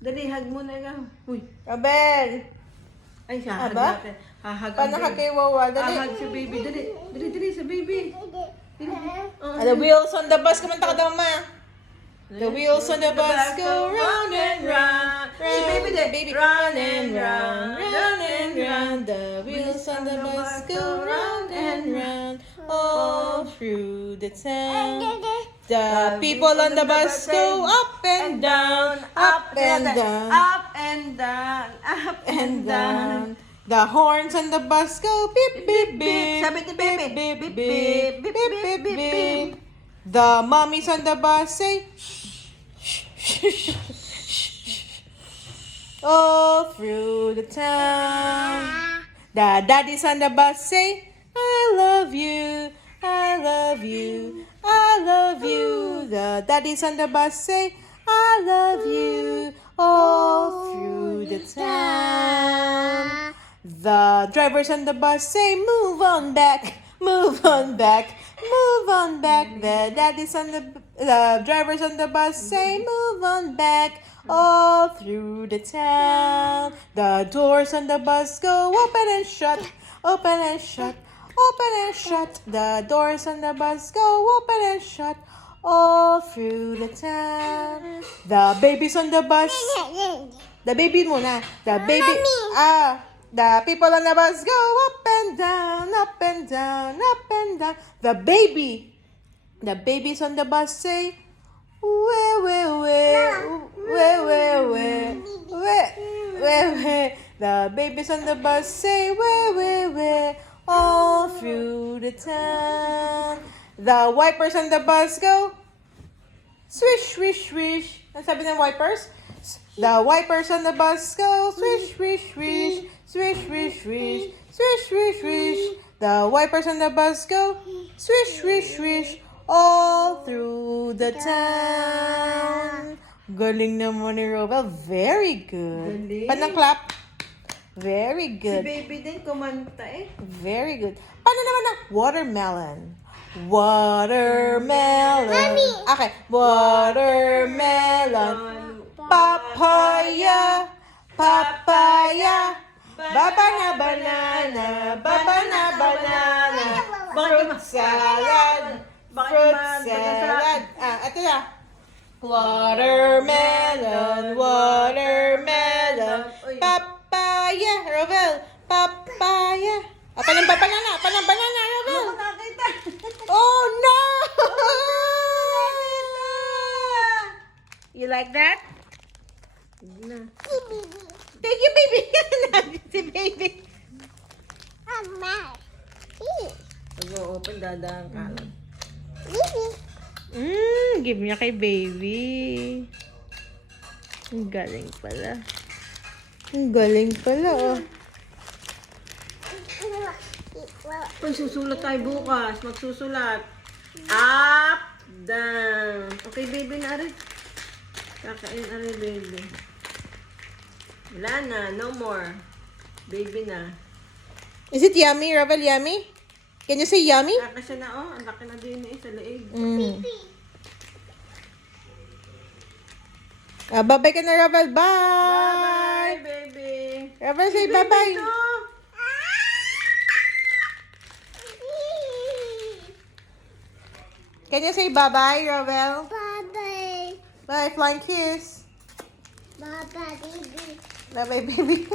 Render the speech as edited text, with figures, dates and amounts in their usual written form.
Dali, hug muna ka. Uy. Abel! Ay, siya. Hug Aba? natin. Hahag Paano ka kay Wawa? Dali. Hahag si baby. Dali. Dali sa baby. The wheels on the bus. Kumanta ka daw, ma. The wheels on the bus go round and round. Si baby din. Baby. Round and round. Round and round. The wheels on the bus go round and round. All through the town. The people on the bus go up and down. Up and down. Up and down. Up And down. The horns on the bus go beep beep beep. Sabi ni baby. Beep Beep, beep beep, beep beep, beep beep, beep beep. beep. The mommies on the bus say shh, shh, shh, shh, shh. All through the town. The daddies on the bus say I love you, I love you, I love you. The daddies on the bus say I love you. All through the town. The drivers on the bus say, move on back, move on back, move on back. The daddies on the drivers on the bus say, move on back, all through the town. The doors on the bus go open and shut, open and shut, open and shut. The doors on the bus go open and shut, all through the town. The babies on the bus. The baby muna. The baby. The people on the bus go up and down, up and down, up and down. The babies on the bus say, where, where. The babies on the bus say, where, all through the town. The wipers on the bus go, swish, swish, swish. Ano sabi ng wipers? The wipers on the bus go, swish, swish, swish, swish, swish, swish, swish, swish, swish. The wipers on the bus go, swish, swish, swish, all through the town. Galing naman ni Robel. Very good. Galing. Panang clap. Very Si good. baby din kumanta eh. Very good. Paano naman ang watermelon? Watermelon. Okay. Watermelon. Papaya. Papaya. Banana, banana. Banana, banana. Fruit salad. Fruit salad. Ito na. Watermelon. Watermelon. Papaya. Rovel. Papaya. Panang banana. Panang banana, Rovel. Nakita. Oh no! You like that? Thank you, baby. Si baby. Pag-open, dadaan ka lang. Give niya kay baby. Ang galing pala. Ang galing pala, oh. Uy, susulat tayo bukas. Magsusulat. Up, down. Okay, baby na rin. Kakain na rin, baby. Wala na. No more. Baby na. Is it yummy, Ravel? Yummy? Can you say yummy? Kakasya na, oh. Ang laki na din eh, sa leeg. Bye-bye ka na, Ravel. Bye! Bye-bye, baby. Ravel, say bye-bye. Ito. Can you say bye-bye, Ravel? Bye-bye. Bye, flying kiss. Bye-bye, baby. Bye-bye, baby.